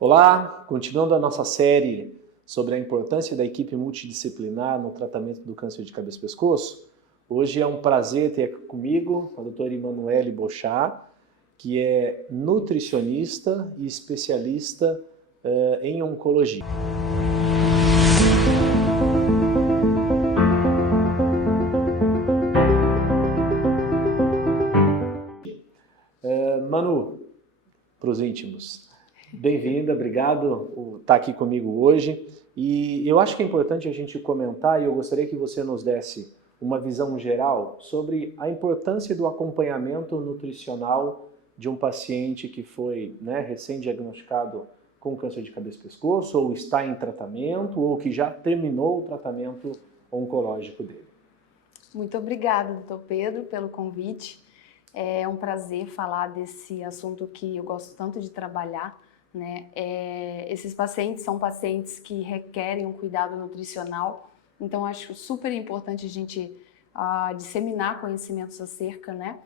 Olá, continuando a nossa série sobre a importância da equipe multidisciplinar no tratamento do câncer de cabeça e pescoço, hoje é um prazer ter comigo a doutora Emanuele Bochá, que é nutricionista e especialista em oncologia. Manu, para os íntimos, bem-vinda, obrigado por estar aqui comigo hoje. E eu acho que é importante a gente comentar, e eu gostaria que você nos desse uma visão geral sobre a importância do acompanhamento nutricional de um paciente que foi recém-diagnosticado com câncer de cabeça e pescoço, ou está em tratamento, ou que já terminou o tratamento oncológico dele. Muito obrigada, doutor Pedro, pelo convite. É um prazer falar desse assunto que eu gosto tanto de trabalhar, né? Esses pacientes são pacientes que requerem um cuidado nutricional, então acho super importante a gente disseminar conhecimentos acerca, né?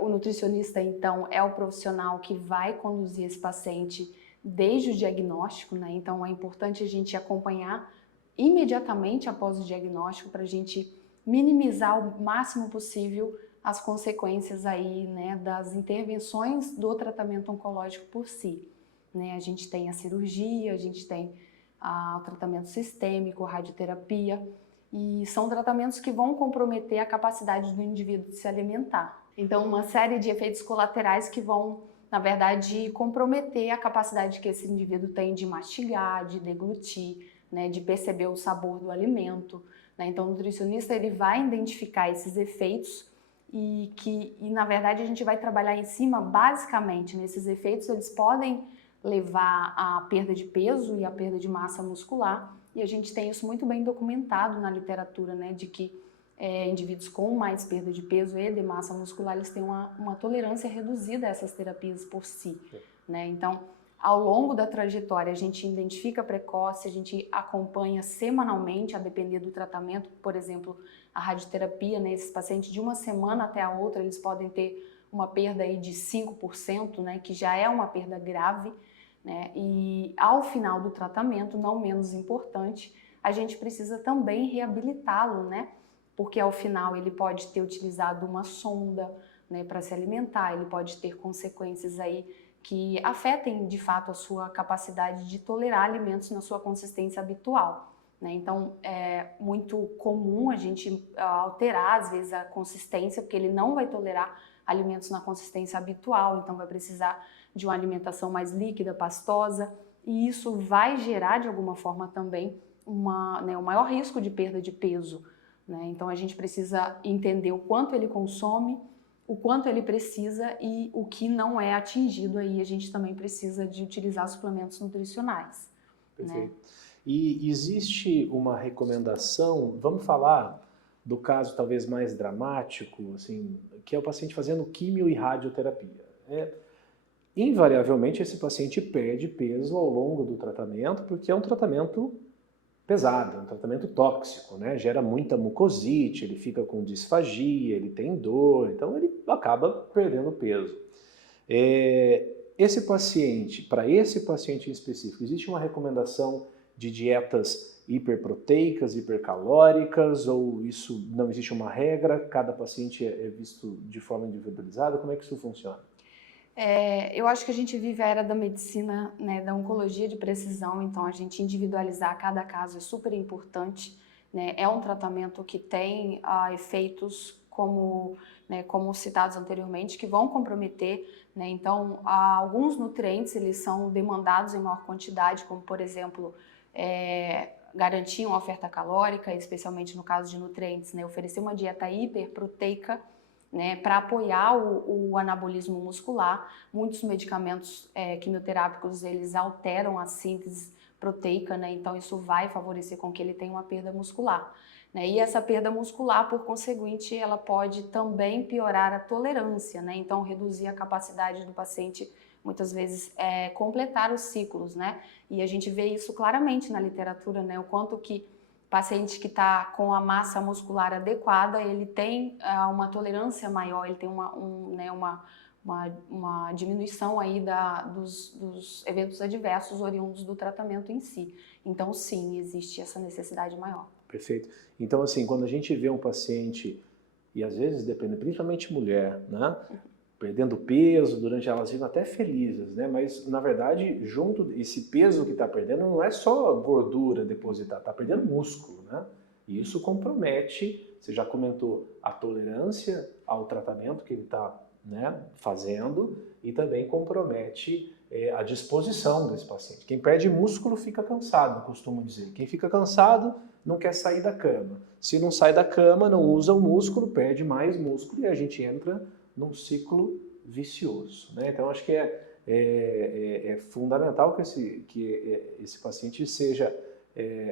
O nutricionista, então, é o profissional que vai conduzir esse paciente desde o diagnóstico, né? Então é importante a gente acompanhar imediatamente após o diagnóstico para a gente minimizar o máximo possível as consequências aí, né, das intervenções do tratamento oncológico por si. Né? A gente tem a cirurgia, a gente tem o tratamento sistêmico, a radioterapia, e são tratamentos que vão comprometer a capacidade do indivíduo de se alimentar. Então, uma série de efeitos colaterais que vão, na verdade, comprometer a capacidade que esse indivíduo tem de mastigar, de deglutir, né, de perceber o sabor do alimento. Né? Então, o nutricionista ele vai identificar esses efeitos e na verdade a gente vai trabalhar em cima basicamente nesses efeitos. Eles podem levar à perda de peso e à perda de massa muscular, e a gente tem isso muito bem documentado na literatura, né, de que indivíduos com mais perda de peso e de massa muscular, eles têm uma tolerância reduzida a essas terapias por si, né? Então, ao longo da trajetória, a gente identifica precoce, a gente acompanha semanalmente, a depender do tratamento. Por exemplo, a radioterapia, né, esses pacientes de uma semana até a outra, eles podem ter uma perda aí de 5%, né, que já é uma perda grave, né, e ao final do tratamento, não menos importante, a gente precisa também reabilitá-lo, né, porque ao final ele pode ter utilizado uma sonda, né, para se alimentar, ele pode ter consequências aí que afetem de fato a sua capacidade de tolerar alimentos na sua consistência habitual. Né? Então é muito comum a gente alterar às vezes a consistência, porque ele não vai tolerar alimentos na consistência habitual, então vai precisar de uma alimentação mais líquida, pastosa, e isso vai gerar de alguma forma também um maior risco de perda de peso. Né? Então a gente precisa entender o quanto ele consome, o quanto ele precisa e o que não é atingido, aí a gente também precisa de utilizar suplementos nutricionais. Perfeito. Né? E existe uma recomendação, vamos falar do caso talvez mais dramático, assim, que é o paciente fazendo quimio e radioterapia. Invariavelmente esse paciente perde peso ao longo do tratamento, porque é um tratamento pesado, é um tratamento tóxico, né? Gera muita mucosite, ele fica com disfagia, ele tem dor, então ele acaba perdendo peso. Para esse paciente em específico, existe uma recomendação de dietas hiperproteicas, hipercalóricas, ou isso não existe uma regra, cada paciente é visto de forma individualizada? Como é que isso funciona? Eu acho que a gente vive a era da medicina, né, da oncologia de precisão, então a gente individualizar cada caso é super importante. Né? É um tratamento que tem efeitos como citados anteriormente, que vão comprometer, né? Então alguns nutrientes eles são demandados em maior quantidade, como por exemplo garantir uma oferta calórica, especialmente no caso de nutrientes, né? Oferecer uma dieta hiperproteica, né, para apoiar o anabolismo muscular. Muitos medicamentos quimioterápicos eles alteram a síntese proteica, né, então isso vai favorecer com que ele tenha uma perda muscular. Né, e essa perda muscular, por conseguinte, ela pode também piorar a tolerância, né, então reduzir a capacidade do paciente muitas vezes completar os ciclos, né, e a gente vê isso claramente na literatura, né, o quanto que paciente que está com a massa muscular adequada, ele tem uma tolerância maior, ele tem uma diminuição aí dos eventos adversos oriundos do tratamento em si. Então, sim, existe essa necessidade maior. Perfeito. Então, assim, quando a gente vê um paciente, e às vezes, depende, principalmente mulher, né? Perdendo peso, durante elas vivem até felizes, né? Mas, na verdade, junto esse peso que está perdendo não é só gordura depositada, está perdendo músculo, né? E isso compromete, você já comentou, a tolerância ao tratamento que ele está, né, fazendo, e também compromete a disposição desse paciente. Quem perde músculo fica cansado, eu costumo dizer. Quem fica cansado não quer sair da cama. Se não sai da cama, não usa o músculo, perde mais músculo e a gente entra num ciclo vicioso, né? Então, acho que é fundamental que esse paciente seja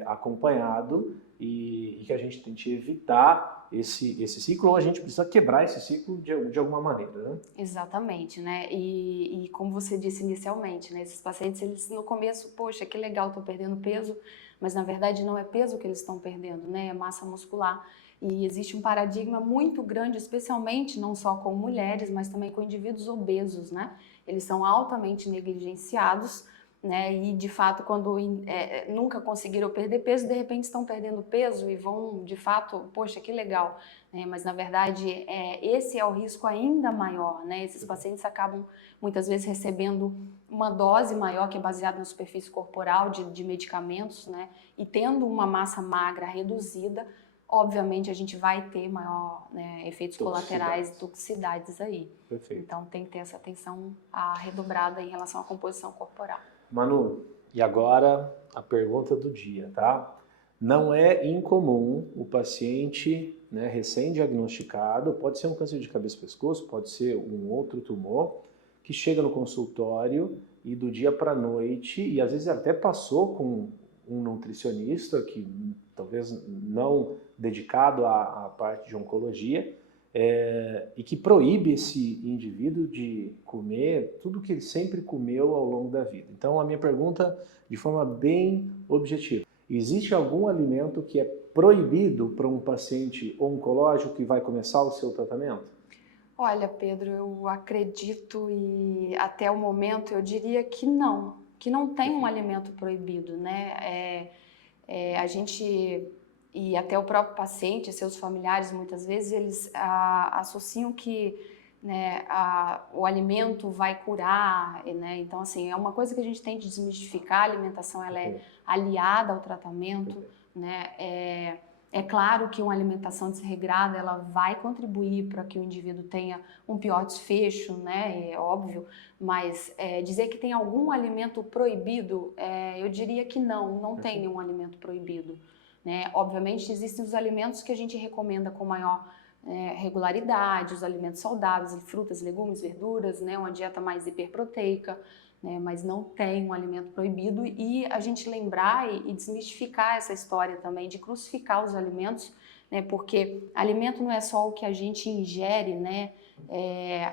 acompanhado e que a gente tente evitar esse ciclo, ou a gente precisa quebrar esse ciclo de alguma maneira, né? Exatamente, né? E como você disse inicialmente, né? Esses pacientes, eles no começo, poxa, que legal, estou perdendo peso, mas na verdade não é peso que eles estão perdendo, né? É massa muscular. E existe um paradigma muito grande, especialmente não só com mulheres, mas também com indivíduos obesos, né? Eles são altamente negligenciados, né? E de fato, quando nunca conseguiram perder peso, de repente estão perdendo peso e vão, de fato, poxa, que legal, né? Mas na verdade, esse é o risco ainda maior, né? Esses pacientes acabam muitas vezes recebendo uma dose maior que é baseada na superfície corporal de medicamentos, né? E tendo uma massa magra reduzida, obviamente a gente vai ter maior, né, efeitos colaterais, toxicidades aí. Perfeito. Então tem que ter essa atenção redobrada em relação à composição corporal. Manu, e agora a pergunta do dia, tá? Não é incomum o paciente, né, recém-diagnosticado, pode ser um câncer de cabeça e pescoço, pode ser um outro tumor, que chega no consultório e do dia para a noite, e às vezes até passou com um nutricionista que talvez não dedicado à parte de oncologia, e que proíbe esse indivíduo de comer tudo que ele sempre comeu ao longo da vida. Então, a minha pergunta, de forma bem objetiva, existe algum alimento que é proibido para um paciente oncológico que vai começar o seu tratamento? Olha, Pedro, eu acredito e até o momento eu diria que não tem um alimento proibido, né? A gente e até o próprio paciente, seus familiares, muitas vezes eles associam que, né, o alimento vai curar, né? Então, assim, é uma coisa que a gente tem de desmistificar. A alimentação, ela é aliada ao tratamento, né? É claro que uma alimentação desregrada, ela vai contribuir para que o indivíduo tenha um pior desfecho, né? É óbvio, mas dizer que tem algum alimento proibido, eu diria que não tem nenhum alimento proibido, né? Obviamente, existem os alimentos que a gente recomenda com maior regularidade, os alimentos saudáveis, frutas, legumes, verduras, né? Uma dieta mais hiperproteica, né? Mas não tem um alimento proibido, e a gente lembrar e desmistificar essa história também de crucificar os alimentos, né? Porque alimento não é só o que a gente ingere, né?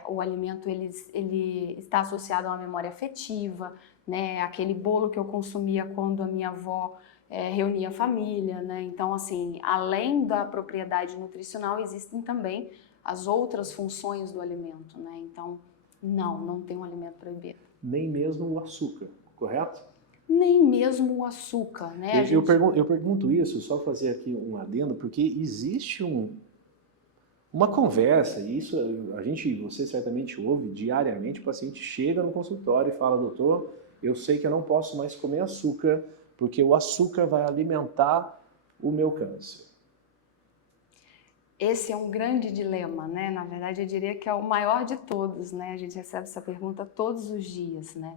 O alimento ele está associado a uma memória afetiva, né? Aquele bolo que eu consumia quando a minha avó reunia a família, né? Então, assim, além da propriedade nutricional, existem também as outras funções do alimento, né? Então, não tem um alimento proibido. Nem mesmo o açúcar, correto? Nem mesmo o açúcar, né? Eu pergunto isso, só fazer aqui um adendo, porque existe uma conversa, e isso você certamente ouve diariamente, o paciente chega no consultório e fala: doutor, eu sei que eu não posso mais comer açúcar, porque o açúcar vai alimentar o meu câncer. Esse é um grande dilema, né? Na verdade, eu diria que é o maior de todos, né? A gente recebe essa pergunta todos os dias, né?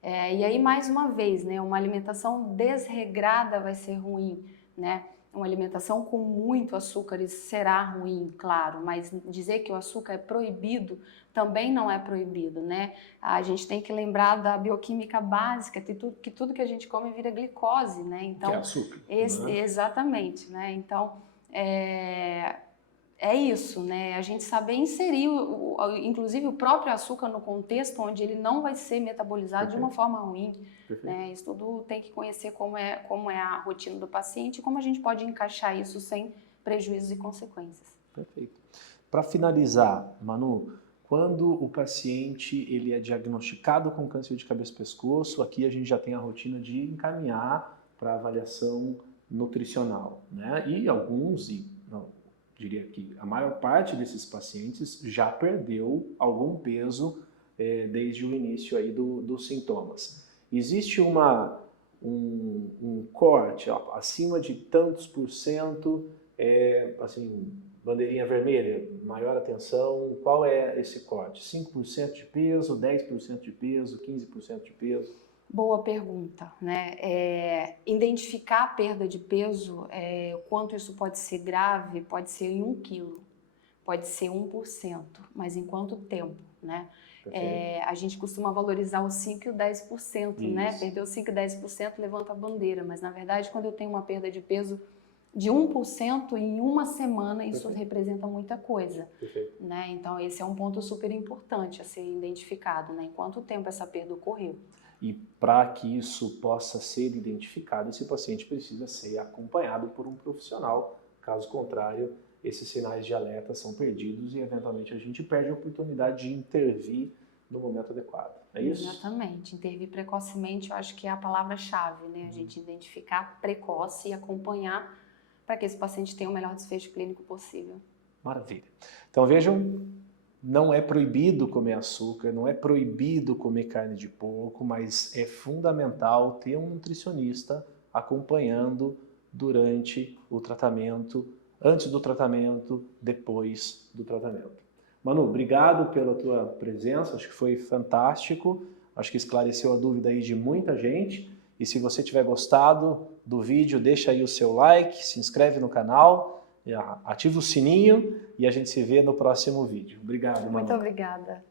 E aí, mais uma vez, né? Uma alimentação desregrada vai ser ruim, né? Uma alimentação com muito açúcar será ruim, claro, mas dizer que o açúcar é proibido também não é proibido, né? A gente tem que lembrar da bioquímica básica, que tudo que a gente come vira glicose, né? Então, que é açúcar. Exatamente, né? Então, é isso, né? A gente saber inserir, inclusive, o próprio açúcar no contexto onde ele não vai ser metabolizado de uma forma ruim. Né? Isso tudo tem que conhecer como é a rotina do paciente e como a gente pode encaixar isso sem prejuízos e consequências. Perfeito. Para finalizar, Manu, quando o paciente ele é diagnosticado com câncer de cabeça e pescoço, aqui a gente já tem a rotina de encaminhar para avaliação nutricional, né? E alguns, diria que a maior parte desses pacientes já perdeu algum peso desde o início aí dos sintomas. Existe um corte, ó, acima de tantos por cento, assim, bandeirinha vermelha, maior atenção, qual é esse corte? 5% de peso, 10% de peso, 15% de peso? Boa pergunta, né? Identificar a perda de peso, o quanto isso pode ser grave, pode ser em 1 quilo, pode ser 1%, mas em quanto tempo, né? A gente costuma valorizar os 5% e o 10%, né? Perdeu 5% e 10%, levanta a bandeira, mas na verdade quando eu tenho uma perda de peso de 1% em uma semana, isso representa muita coisa, né? Então esse é um ponto super importante a ser identificado, né? Em quanto tempo essa perda ocorreu. E para que isso possa ser identificado, esse paciente precisa ser acompanhado por um profissional. Caso contrário, esses sinais de alerta são perdidos e, eventualmente, a gente perde a oportunidade de intervir no momento adequado. É isso? Exatamente. Intervir precocemente, eu acho que é a palavra-chave, né? A gente identificar precoce e acompanhar para que esse paciente tenha o melhor desfecho clínico possível. Maravilha. Então, vejam, não é proibido comer açúcar, não é proibido comer carne de porco, mas é fundamental ter um nutricionista acompanhando durante o tratamento, antes do tratamento, depois do tratamento. Manu, obrigado pela tua presença, acho que foi fantástico, acho que esclareceu a dúvida aí de muita gente. E se você tiver gostado do vídeo, deixa aí o seu like, se inscreve no canal, ativa o sininho e a gente se vê no próximo vídeo. Obrigado, Manu. Muito obrigada.